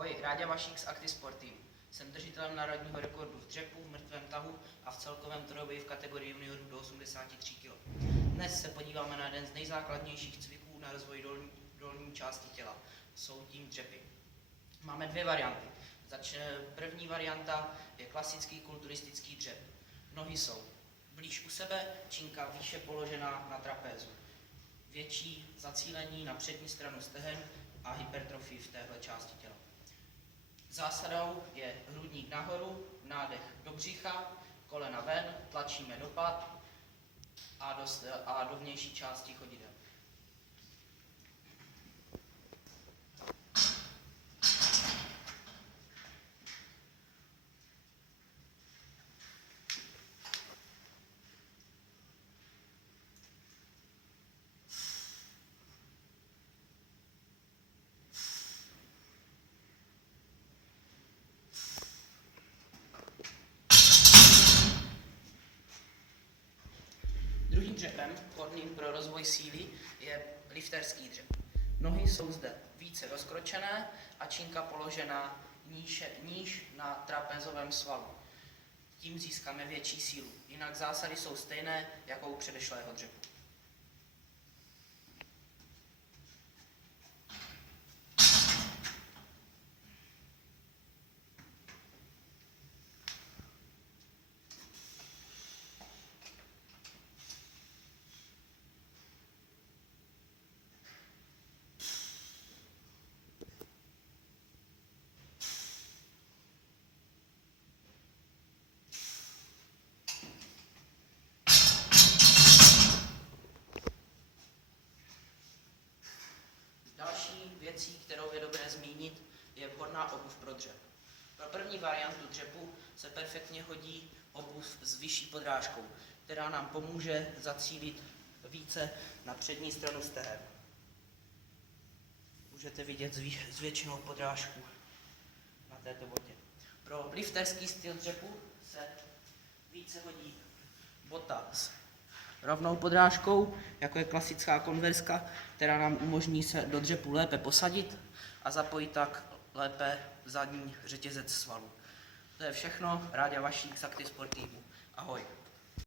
Ahoj, Ráďa Vašík z Acti Sportivu. Jsem držitelem národního rekordu v dřepu, v mrtvém tahu a v celkovém trojboji v kategorii juniorů do 83 kg. Dnes se podíváme na jeden z nejzákladnějších cviků na rozvoj dolní části těla. Jsou tím dřepy. Máme dvě varianty. První varianta je klasický kulturistický dřep. Nohy jsou blíž u sebe, činka výše položená na trapézu. Větší zacílení na přední stranu stehen a hypertrofii v téhle části těla. Zásadou je hrudník nahoru, nádech do břicha, kolena ven, tlačíme do pat a do vnější části chodidel. Druhým dřepem, vhodným pro rozvoj síly, je lifterský dřep. Nohy jsou zde více rozkročené a činka položená níž na trapézovém svalu. Tím získáme větší sílu. Jinak zásady jsou stejné jako u předešlého dřepu. Další věcí, kterou je dobré zmínit, je vhodná obuv pro dřep. Pro první variantu dřepu se perfektně hodí obuv s vyšší podrážkou, která nám pomůže zacílit více na přední stranu stehen. Můžete vidět zvětšenou podrážku na této botě. Pro lifterský styl dřepu se více hodí bota s rovnou podrážkou, jako je klasická konverska, která nám umožní se do dřepu lépe posadit a zapojit tak lépe zadní řetězec svalů. To je všechno, Ráďa Vašík z Acti Sportivu. Ahoj.